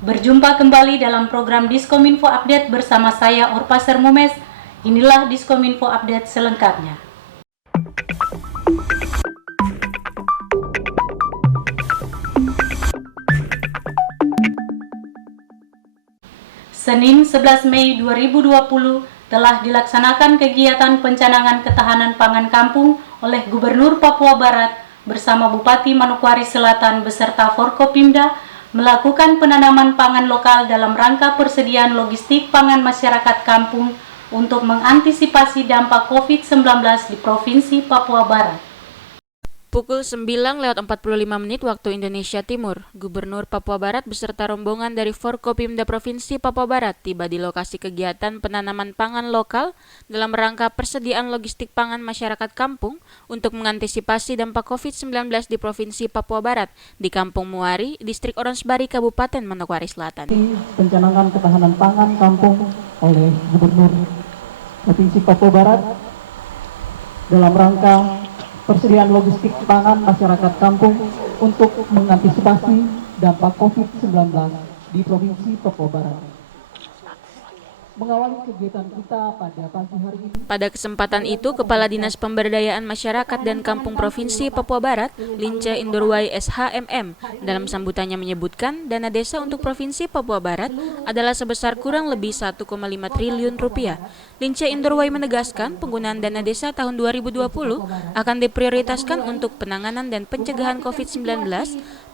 Berjumpa kembali dalam program Diskominfo Update bersama saya Orpa Sermumes. Inilah Diskominfo Update selengkapnya. Senin 11 Mei 2020 telah dilaksanakan kegiatan pencanangan ketahanan pangan kampung oleh Gubernur Papua Barat bersama Bupati Manokwari Selatan beserta Forkopimda melakukan penanaman pangan lokal dalam rangka persediaan logistik pangan masyarakat kampung untuk mengantisipasi dampak COVID-19 di Provinsi Papua Barat. Pukul 9:45 waktu Indonesia Timur, Gubernur Papua Barat beserta rombongan dari Forkopimda Provinsi Papua Barat tiba di lokasi kegiatan penanaman pangan lokal dalam rangka persediaan logistik pangan masyarakat kampung untuk mengantisipasi dampak COVID-19 di Provinsi Papua Barat di Kampung Muari, Distrik Oronsbari, Kabupaten Manokwari Selatan. Pencanangan ketahanan pangan kampung oleh Gubernur Provinsi Papua Barat dalam rangka persediaan logistik pangan masyarakat kampung untuk mengantisipasi dampak COVID-19 di Provinsi Papua Barat. Mengawali kegiatan kita pada pagi hari ini. Pada kesempatan itu, Kepala Dinas Pemberdayaan Masyarakat dan Kampung Provinsi Papua Barat, Lince Indorwai SHMM, dalam sambutannya menyebutkan dana desa untuk Provinsi Papua Barat adalah sebesar kurang lebih 1,5 triliun rupiah. Lince Indorwai menegaskan penggunaan dana desa tahun 2020 akan diprioritaskan untuk penanganan dan pencegahan COVID-19,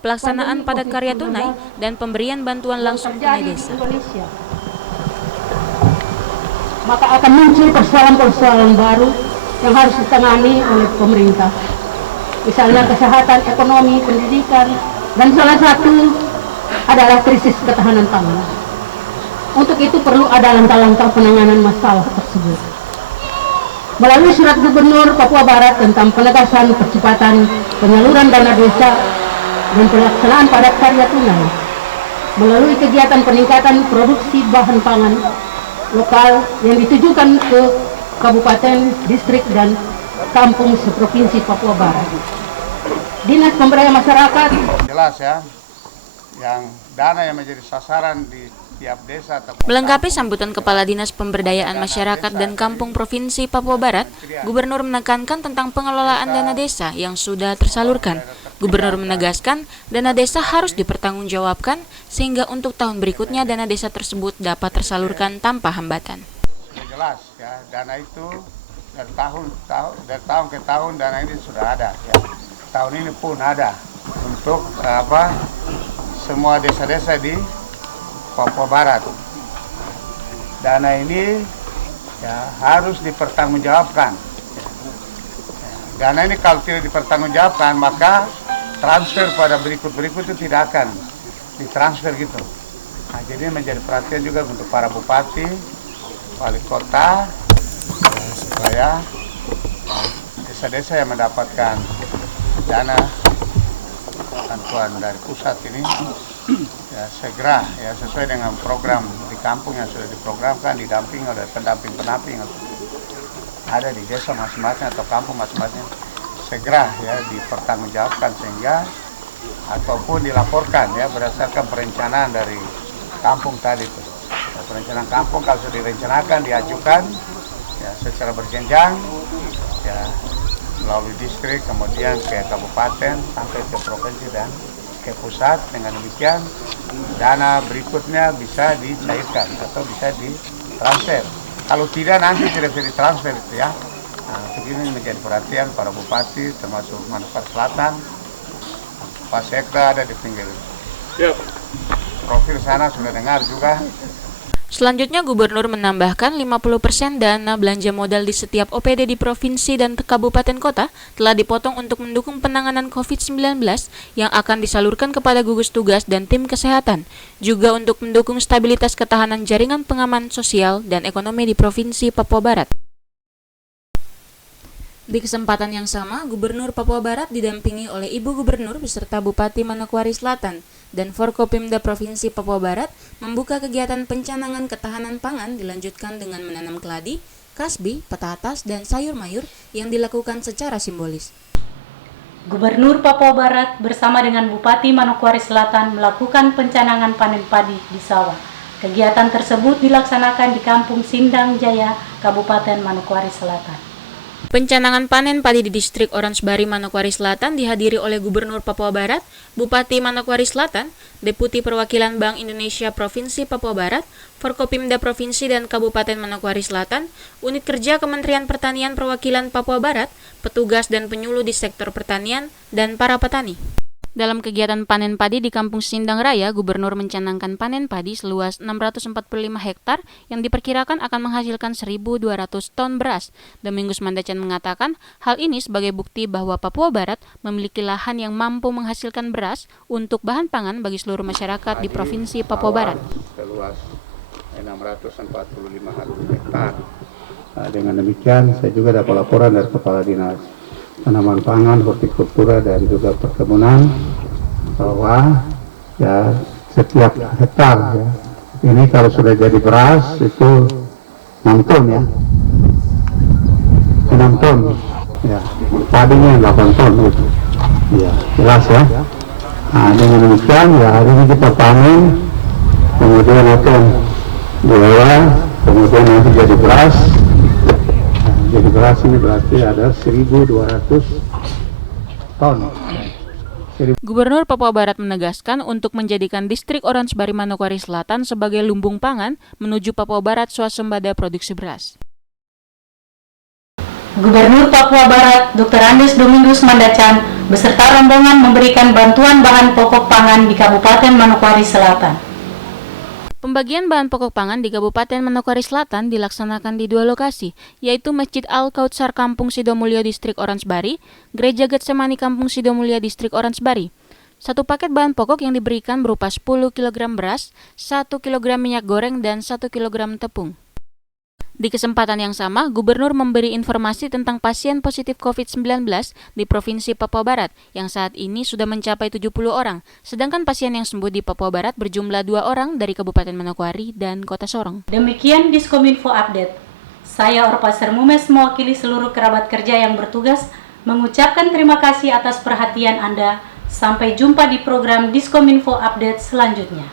pelaksanaan padat karya tunai, dan pemberian bantuan langsung tunai desa. Maka akan muncul persoalan-persoalan baru yang harus ditangani oleh pemerintah. Misalnya kesehatan, ekonomi, pendidikan, dan salah satu adalah krisis ketahanan pangan. Untuk itu perlu ada langkah-langkah penanganan masalah tersebut. Melalui surat Gubernur Papua Barat tentang penegasan percepatan penyaluran dana desa dan pelaksanaan padat karya tunai, melalui kegiatan peningkatan produksi bahan pangan lokal yang ditujukan ke kabupaten, distrik, dan kampung seprovinsi Papua Barat. Dinas Pemberdayaan Masyarakat jelas ya, yang dana yang menjadi sasaran di tiap desa atau melengkapi sambutan Kepala Dinas Pemberdayaan Masyarakat dan Kampung Provinsi Papua Barat, Gubernur menekankan tentang pengelolaan dana desa yang sudah tersalurkan. Gubernur menegaskan dana desa harus dipertanggungjawabkan sehingga untuk tahun berikutnya dana desa tersebut dapat tersalurkan tanpa hambatan. Jelas ya, dana itu dari tahun ke tahun dana ini sudah ada ya. Tahun ini pun ada untuk semua desa-desa di Papua Barat. Dana ini ya harus dipertanggungjawabkan. Dana ini kalau tidak dipertanggungjawabkan maka transfer pada berikut-berikut itu tidak akan ditransfer gitu. Nah, jadi menjadi perhatian juga untuk para bupati, wali kota, supaya desa-desa yang mendapatkan dana bantuan dari pusat ini ya segera ya sesuai dengan program di kampung yang sudah diprogramkan, didampingi oleh pendamping-pendamping yang ada di desa masing-masing atau kampung masing-masing, segera ya dipertanggungjawabkan sehingga ataupun dilaporkan ya berdasarkan perencanaan dari kampung tadi itu. Ya, perencanaan kampung kalau sudah direncanakan diajukan ya secara berjenjang ya melalui distrik kemudian ke kabupaten sampai ke provinsi dan ke pusat. Dengan demikian dana berikutnya bisa dicairkan atau bisa ditransfer. Kalau tidak nanti tidak bisa ditransfer itu ya. Nah, begini menjadi perhatian para bupati termasuk Manokwari Selatan, Pak Sekda ada di pinggir profil sana sudah dengar juga. Selanjutnya Gubernur menambahkan 50% dana belanja modal di setiap OPD di provinsi dan kabupaten kota telah dipotong untuk mendukung penanganan COVID-19 yang akan disalurkan kepada gugus tugas dan tim kesehatan, juga untuk mendukung stabilitas ketahanan jaringan pengaman sosial dan ekonomi di Provinsi Papua Barat. Di kesempatan yang sama, Gubernur Papua Barat didampingi oleh Ibu Gubernur beserta Bupati Manokwari Selatan dan Forkopimda Provinsi Papua Barat membuka kegiatan pencanangan ketahanan pangan dilanjutkan dengan menanam keladi, kasbi, petatas, dan sayur mayur yang dilakukan secara simbolis. Gubernur Papua Barat bersama dengan Bupati Manokwari Selatan melakukan pencanangan panen padi di sawah. Kegiatan tersebut dilaksanakan di Kampung Sindang Jaya, Kabupaten Manokwari Selatan. Pencanangan panen padi di distrik Oransbari, Manokwari Selatan dihadiri oleh Gubernur Papua Barat, Bupati Manokwari Selatan, Deputi Perwakilan Bank Indonesia Provinsi Papua Barat, Forkopimda Provinsi dan Kabupaten Manokwari Selatan, Unit Kerja Kementerian Pertanian Perwakilan Papua Barat, petugas dan penyuluh di sektor pertanian, dan para petani. Dalam kegiatan panen padi di Kampung Sindang Raya, Gubernur mencanangkan panen padi seluas 645 hektar yang diperkirakan akan menghasilkan 1.200 ton beras. Domingus Mandacan mengatakan hal ini sebagai bukti bahwa Papua Barat memiliki lahan yang mampu menghasilkan beras untuk bahan pangan bagi seluruh masyarakat di Provinsi Papua Barat. Seluas 645 hektar. Dengan demikian, saya juga dapat laporan dari Kepala Dinas Tanaman Pangan, Hortikultura dan juga Perkebunan bahwa ya setiap hektar ya, ini kalau sudah jadi beras itu 6 ton ya, 6 ton ya, padinya 8 ton gitu. Ya, jelas ya. Nah, dengan demikian ya hari ini kita panen, kemudian akan diolah, kemudian nanti jadi beras. Jadi beras ini berarti ada 1.200 ton. Gubernur Papua Barat menegaskan untuk menjadikan distrik Oransbari Manokwari Selatan sebagai lumbung pangan menuju Papua Barat swasembada produksi beras. Gubernur Papua Barat Dr. Andes Domingus Mandacan beserta rombongan memberikan bantuan bahan pokok pangan di Kabupaten Manokwari Selatan. Pembagian bahan pokok pangan di Kabupaten Manokwari Selatan dilaksanakan di 2 lokasi, yaitu Masjid Al-Kautsar Kampung Sidomulyo Distrik Oransbari, Gereja Getsemani Kampung Sidomulyo Distrik Oransbari. 1 paket bahan pokok yang diberikan berupa 10 kg beras, 1 kg minyak goreng, dan 1 kg tepung. Di kesempatan yang sama, Gubernur memberi informasi tentang pasien positif COVID-19 di Provinsi Papua Barat yang saat ini sudah mencapai 70 orang, sedangkan pasien yang sembuh di Papua Barat berjumlah 2 orang dari Kabupaten Manokwari dan Kota Sorong. Demikian Diskominfo Update. Saya Orpa Sermumes mewakili seluruh kerabat kerja yang bertugas mengucapkan terima kasih atas perhatian Anda. Sampai jumpa di program Diskominfo Update selanjutnya.